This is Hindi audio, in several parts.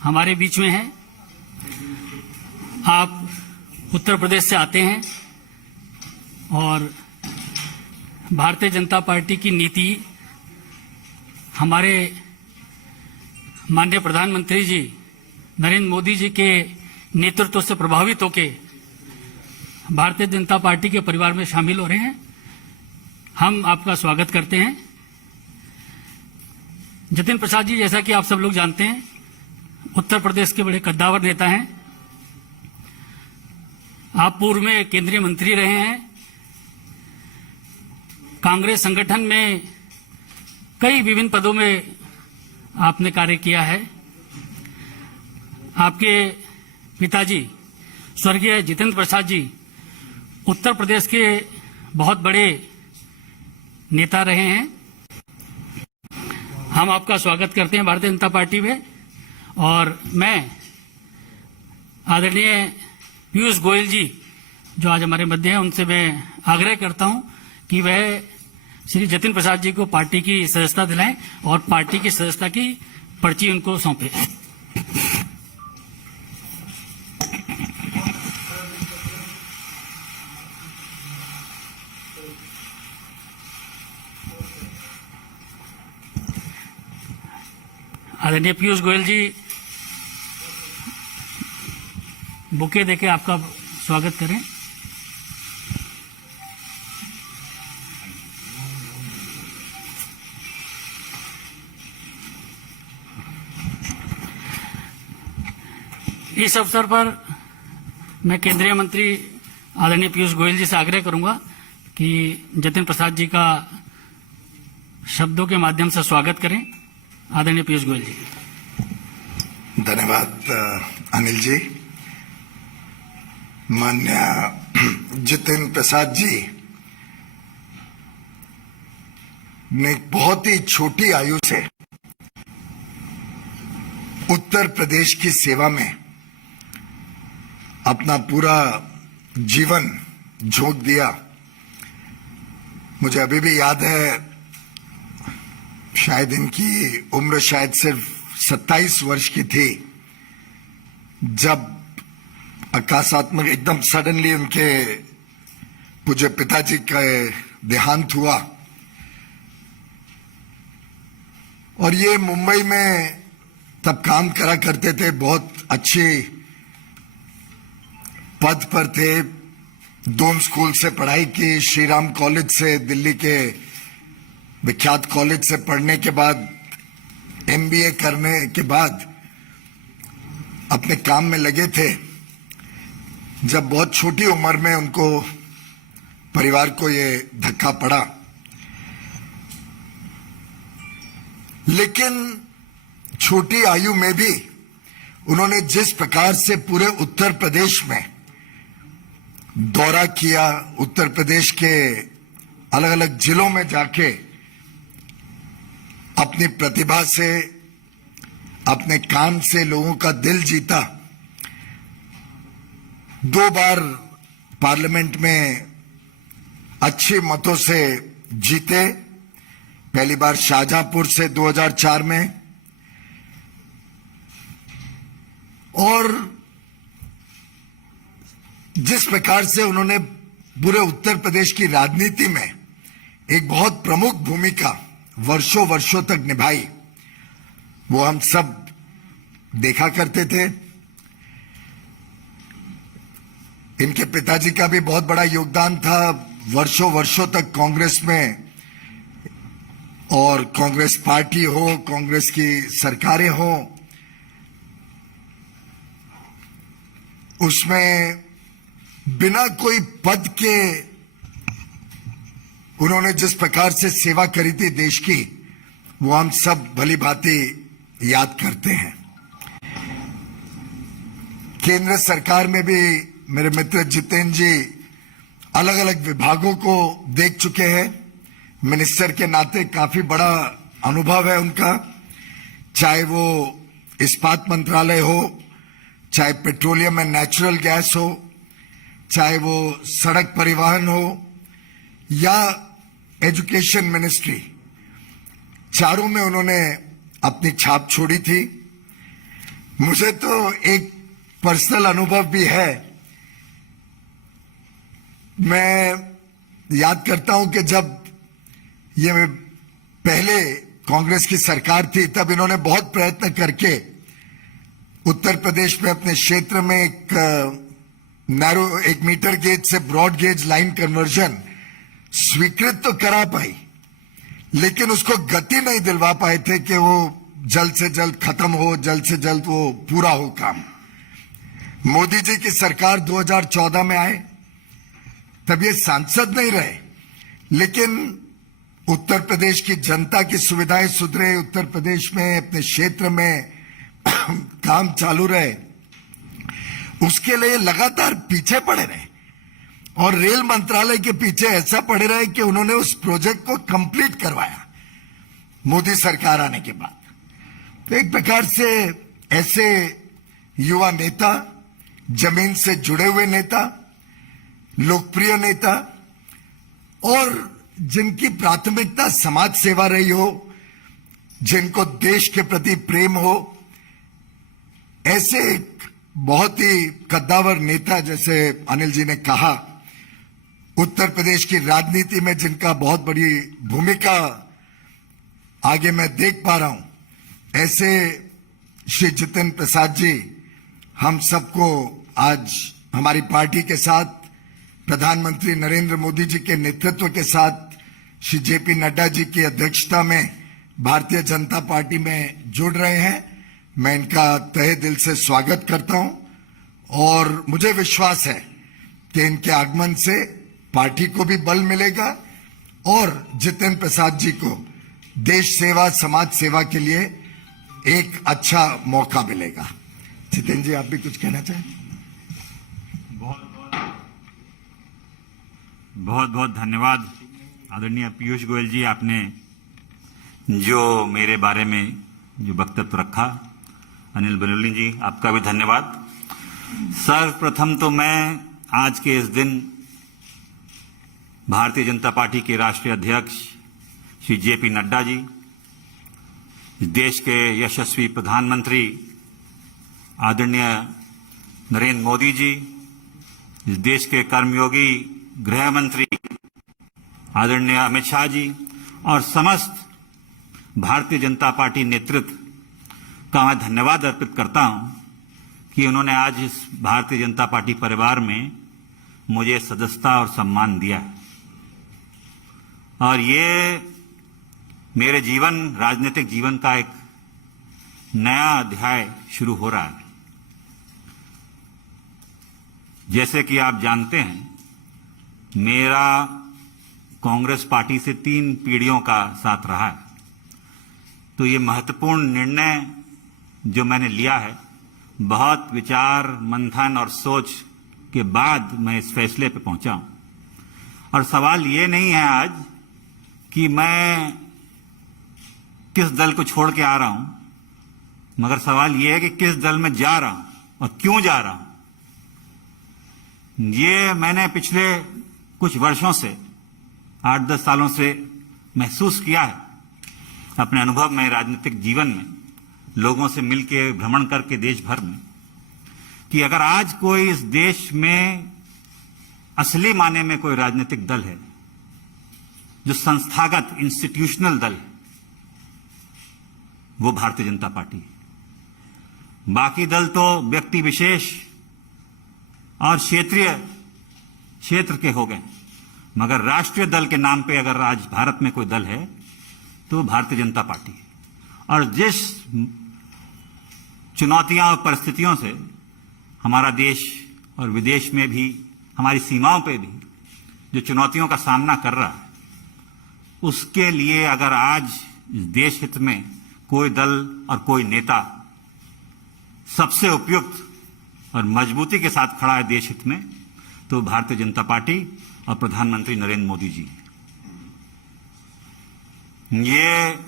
हमारे बीच में हैं। आप उत्तर प्रदेश से आते हैं और भारतीय जनता पार्टी की नीति हमारे माननीय प्रधानमंत्री जी नरेंद्र मोदी जी के नेतृत्व से प्रभावित होकर भारतीय जनता पार्टी के परिवार में शामिल हो रहे हैं। हम आपका स्वागत करते हैं। जतिन प्रसाद जी, जैसा कि आप सब लोग जानते हैं, उत्तर प्रदेश के बड़े कद्दावर नेता हैं। आप पूर्व में केंद्रीय मंत्री रहे हैं। कांग्रेस संगठन में कई विभिन्न पदों में आपने कार्य किया है। आपके पिताजी स्वर्गीय जितेंद्र प्रसाद जी उत्तर प्रदेश के बहुत बड़े नेता रहे हैं। हम आपका स्वागत करते हैं भारतीय जनता पार्टी में। और मैं आदरणीय पीयूष गोयल जी जो आज हमारे मध्य हैं, उनसे मैं आग्रह करता हूं कि वह श्री जतिन प्रसाद जी को पार्टी की सदस्यता दिलाएं और पार्टी की सदस्यता की पर्ची उनको सौंपे। आदरणीय पीयूष गोयल जी बुके देके आपका स्वागत करें। इस अवसर पर मैं केंद्रीय मंत्री आदरणीय पीयूष गोयल जी से आग्रह करूंगा कि जतिन प्रसाद जी का शब्दों के माध्यम से स्वागत करें। आदरणीय पीयूष गोयल जी। धन्यवाद अनिल जी। माननीय जितेंद्र प्रसाद जी ने बहुत ही छोटी आयु से उत्तर प्रदेश की सेवा में अपना पूरा जीवन झोंक दिया। मुझे अभी भी याद है, शायद इनकी उम्र शायद सिर्फ 27 वर्ष की थी जब आकाशात्मक एकदम सडनली उनके पूज्य पिताजी का देहांत हुआ। और ये मुंबई में तब काम करा करते थे, बहुत अच्छे पद पर थे। दोन स्कूल से पढ़ाई की, श्री राम कॉलेज से, दिल्ली के विख्यात कॉलेज से पढ़ने के बाद एमबीए करने के बाद अपने काम में लगे थे जब बहुत छोटी उम्र में उनको परिवार को ये धक्का पड़ा। लेकिन छोटी आयु में भी उन्होंने जिस प्रकार से पूरे उत्तर प्रदेश में दौरा किया, उत्तर प्रदेश के अलग अलग जिलों में जाके अपनी प्रतिभा से, अपने काम से लोगों का दिल जीता। 2 बार पार्लियामेंट में अच्छे मतों से जीते। पहली बार शाहजहांपुर से 2004 में, और जिस प्रकार से उन्होंने पूरे उत्तर प्रदेश की राजनीति में एक बहुत प्रमुख भूमिका वर्षों वर्षों तक निभाई, वो हम सब देखा करते थे। इनके पिताजी का भी बहुत बड़ा योगदान था वर्षों वर्षों तक कांग्रेस में, और कांग्रेस पार्टी हो, कांग्रेस की सरकारें हो, उसमें बिना कोई पद के उन्होंने जिस प्रकार से सेवा करी थी देश की, वो हम सब भली भांति याद करते हैं। केंद्र सरकार में भी मेरे मित्र जितेंद्र जी अलग अलग विभागों को देख चुके हैं। मिनिस्टर के नाते काफी बड़ा अनुभव है उनका, चाहे वो इस्पात मंत्रालय हो, चाहे पेट्रोलियम एंड नेचुरल गैस हो, चाहे वो सड़क परिवहन हो या एजुकेशन मिनिस्ट्री, चारों में उन्होंने अपनी छाप छोड़ी थी। मुझे तो एक पर्सनल अनुभव भी है। मैं याद करता हूं कि जब ये पहले कांग्रेस की सरकार थी तब इन्होंने बहुत प्रयत्न करके उत्तर प्रदेश में अपने क्षेत्र में एक मीटर गेज से ब्रॉड गेज लाइन कन्वर्जन स्वीकृत तो करा पाई, लेकिन उसको गति नहीं दिलवा पाए थे कि वो जल्द से जल्द खत्म हो, जल्द से जल्द वो पूरा हो काम। मोदी जी की सरकार 2014 में आए तब ये सांसद नहीं रहे, लेकिन उत्तर प्रदेश की जनता की सुविधाएं सुधरे, उत्तर प्रदेश में अपने क्षेत्र में काम चालू रहे, उसके लिए लगातार पीछे पड़े रहे और रेल मंत्रालय के पीछे ऐसा पड़े रहे कि उन्होंने उस प्रोजेक्ट को कंप्लीट करवाया मोदी सरकार आने के बाद। तो एक प्रकार से ऐसे युवा नेता, जमीन से जुड़े हुए नेता, लोकप्रिय नेता और जिनकी प्राथमिकता समाज सेवा रही हो, जिनको देश के प्रति प्रेम हो, ऐसे एक बहुत ही कद्दावर नेता जैसे अनिल जी ने कहा, उत्तर प्रदेश की राजनीति में जिनका बहुत बड़ी भूमिका आगे मैं देख पा रहा हूं, ऐसे श्री जितेंद्र प्रसाद जी हम सबको आज हमारी पार्टी के साथ प्रधानमंत्री नरेंद्र मोदी जी के नेतृत्व के साथ श्री जेपी नड्डा जी की अध्यक्षता में भारतीय जनता पार्टी में जुड़ रहे हैं। मैं इनका तहे दिल से स्वागत करता हूं और मुझे विश्वास है कि इनके आगमन से पार्टी को भी बल मिलेगा और जितेंद्र प्रसाद जी को देश सेवा, समाज सेवा के लिए एक अच्छा मौका मिलेगा। जितेंद्र जी, आप भी कुछ कहना चाहें? बहुत बहुत धन्यवाद आदरणीय पीयूष गोयल जी, आपने जो मेरे बारे में जो वक्तव्य रखा। अनिल बलूनी जी, आपका भी धन्यवाद। सर्वप्रथम तो मैं आज के इस दिन भारतीय जनता पार्टी के राष्ट्रीय अध्यक्ष श्री जेपी नड्डा जी, देश के यशस्वी प्रधानमंत्री आदरणीय नरेंद्र मोदी जी, देश के कर्मयोगी गृह मंत्री आदरणीय अमित शाह जी और समस्त भारतीय जनता पार्टी नेतृत्व का मैं धन्यवाद अर्पित करता हूं कि उन्होंने आज इस भारतीय जनता पार्टी परिवार में मुझे सदस्यता और सम्मान दिया है। और ये मेरे राजनीतिक जीवन का एक नया अध्याय शुरू हो रहा है। जैसे कि आप जानते हैं, मेरा कांग्रेस पार्टी से 3 पीढ़ियों का साथ रहा है। तो ये महत्वपूर्ण निर्णय जो मैंने लिया है, बहुत विचार मंथन और सोच के बाद मैं इस फैसले पे पहुंचा हूं। और सवाल ये नहीं है आज कि मैं किस दल को छोड़ के आ रहा हूं, मगर सवाल ये है कि किस दल में जा रहा हूं और क्यों जा रहा हूं। ये मैंने पिछले कुछ वर्षों से 8-10 सालों से महसूस किया है अपने अनुभव में, राजनीतिक जीवन में, लोगों से मिलकर भ्रमण करके देश भर में, कि अगर आज कोई इस देश में असली माने में कोई राजनीतिक दल है जो संस्थागत इंस्टीट्यूशनल दल है, वो भारतीय जनता पार्टी है। बाकी दल तो व्यक्ति विशेष और क्षेत्र के हो गए, मगर राष्ट्रीय दल के नाम पे अगर आज भारत में कोई दल है तो भारतीय जनता पार्टी है। और जिस चुनौतियां और परिस्थितियों से हमारा देश और विदेश में भी, हमारी सीमाओं पे भी जो चुनौतियों का सामना कर रहा है, उसके लिए अगर आज इस देश हित में कोई दल और कोई नेता सबसे उपयुक्त और मजबूती के साथ खड़ा है देश हित में, तो भारतीय जनता पार्टी और प्रधानमंत्री नरेंद्र मोदी जी। ये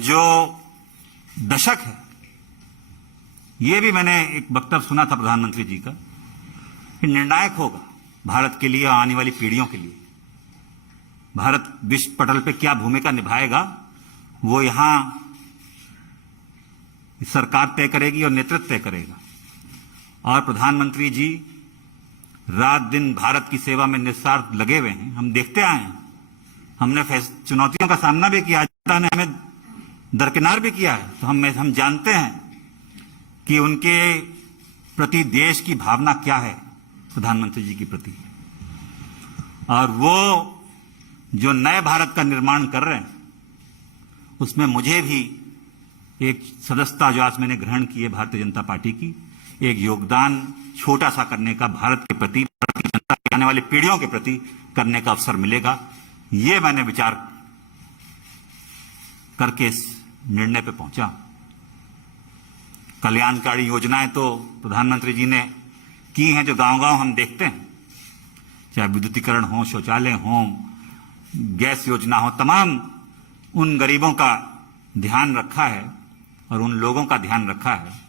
जो दशक है, ये भी मैंने एक वक्तव्य सुना था प्रधानमंत्री जी का, कि निर्णायक होगा भारत के लिए और आने वाली पीढ़ियों के लिए। भारत विश्व पटल पे क्या भूमिका निभाएगा, वो यहां सरकार तय करेगी और नेतृत्व तय करेगा। और प्रधानमंत्री जी रात दिन भारत की सेवा में निस्वार्थ लगे हुए हैं। हम देखते आए हैं, हमने चुनौतियों का सामना भी किया, जनता ने हमें दरकिनार भी किया है, तो हम जानते हैं कि उनके प्रति देश की भावना क्या है, प्रधानमंत्री जी के प्रति। और वो जो नए भारत का निर्माण कर रहे हैं, उसमें मुझे भी एक सदस्यता जो आज मैंने ग्रहण की है भारतीय जनता पार्टी की, एक योगदान छोटा सा करने का भारत के प्रति, भारत की जनता की आने वाली पीढ़ियों के प्रति करने का अवसर मिलेगा। ये मैंने विचार करके इस निर्णय पे पहुंचा। कल्याणकारी योजनाएं तो प्रधानमंत्री जी ने की हैं, जो गांव-गांव हम देखते हैं, चाहे विद्युतीकरण हो, शौचालय हो, गैस योजना हो, तमाम उन गरीबों का ध्यान रखा है और उन लोगों का ध्यान रखा है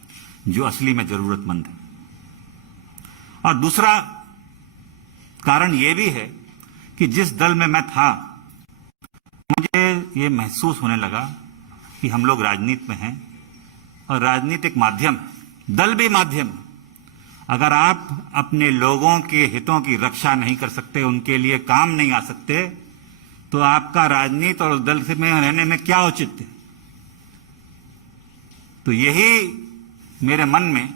जो असली में जरूरतमंद है। और दूसरा कारण यह भी है कि जिस दल में मैं था, मुझे ये महसूस होने लगा कि हम लोग राजनीति में हैं और राजनीतिक माध्यम है, दल भी माध्यम है। अगर आप अपने लोगों के हितों की रक्षा नहीं कर सकते, उनके लिए काम नहीं आ सकते, तो आपका राजनीति और उस दल से में रहने में क्या औचित्य है। तो यही मेरे मन में,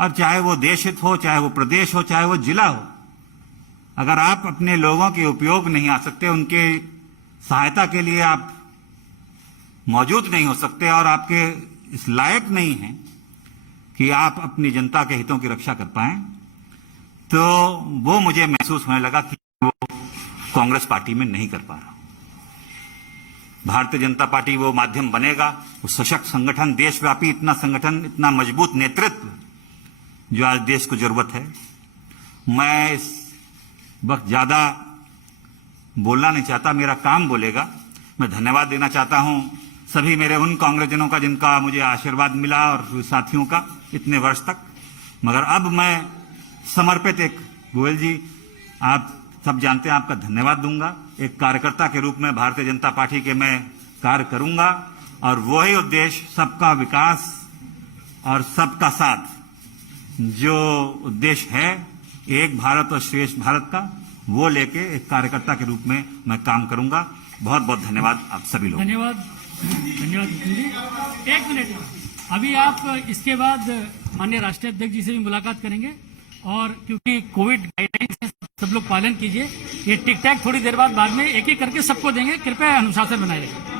और चाहे वो देश हित हो, चाहे वो प्रदेश हो, चाहे वो जिला हो, अगर आप अपने लोगों के उपयोग नहीं आ सकते, उनके सहायता के लिए आप मौजूद नहीं हो सकते और आपके इस लायक नहीं हैं कि आप अपनी जनता के हितों की रक्षा कर पाएं, तो वो मुझे महसूस होने लगा कि वो कांग्रेस पार्टी में नहीं कर पा रहा। भारतीय जनता पार्टी वो माध्यम बनेगा, वो सशक्त संगठन, देशव्यापी इतना संगठन, इतना मजबूत नेतृत्व जो आज देश को जरूरत है। मैं इस वक्त ज्यादा बोलना नहीं चाहता, मेरा काम बोलेगा। मैं धन्यवाद देना चाहता हूं सभी मेरे उन कांग्रेसजनों का जिनका मुझे आशीर्वाद मिला और साथियों का इतने वर्ष तक। मगर अब मैं समर्पित एक, गोयल जी आप सब जानते हैं, आपका धन्यवाद दूंगा। एक कार्यकर्ता के रूप में भारतीय जनता पार्टी के मैं कार्य करूंगा और वही उद्देश्य, सबका विकास और सबका साथ, जो उद्देश्य है एक भारत और श्रेष्ठ भारत का, वो लेके एक कार्यकर्ता के रूप में मैं काम करूंगा। बहुत बहुत धन्यवाद आप सभी लोग। धन्यवाद धन्यवाद जितिन जी। एक मिनट, अभी आप इसके बाद माननीय राष्ट्रीय अध्यक्ष जी से भी मुलाकात करेंगे, और क्योंकि कोविड गाइडलाइंस है, सब लोग पालन कीजिए। ये टिक टैक थोड़ी देर बाद में एक एक करके सबको देंगे, कृपया अनुशासन बनाए रखें।